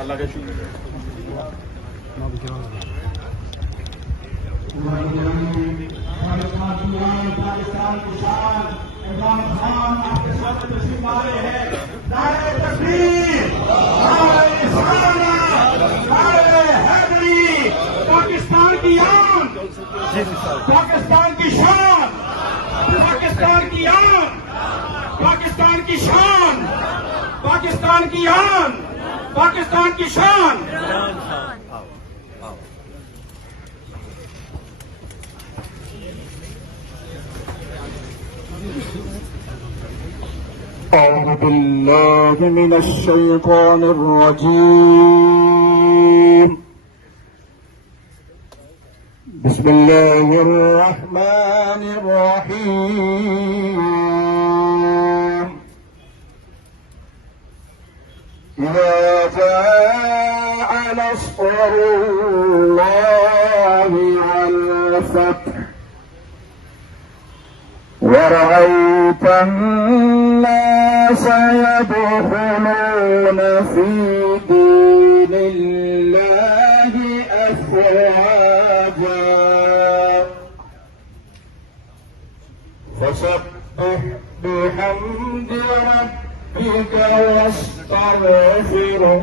আল্লাহকে पाकिस्तान की शान इमरान खान आपके साथ तशरीफ ला रहे हैं। नारे तकबीर, नारे रिसालत, नारे हैदरी, पाकिस्तान की आन, पाकिस्तान की शान, पाकिस्तान की आन, पाकिस्तान की शान, पाकिस्तान की आन, पाकिस्तान की शान। أعوذ بالله من الشيطان الرجيم. بسم الله الرحمن الرحيم. إذا جاء نصر الله والفتح ورأيت الناس يدخلون في دين الله أفواجا فسبح بحمد ربك واستغفره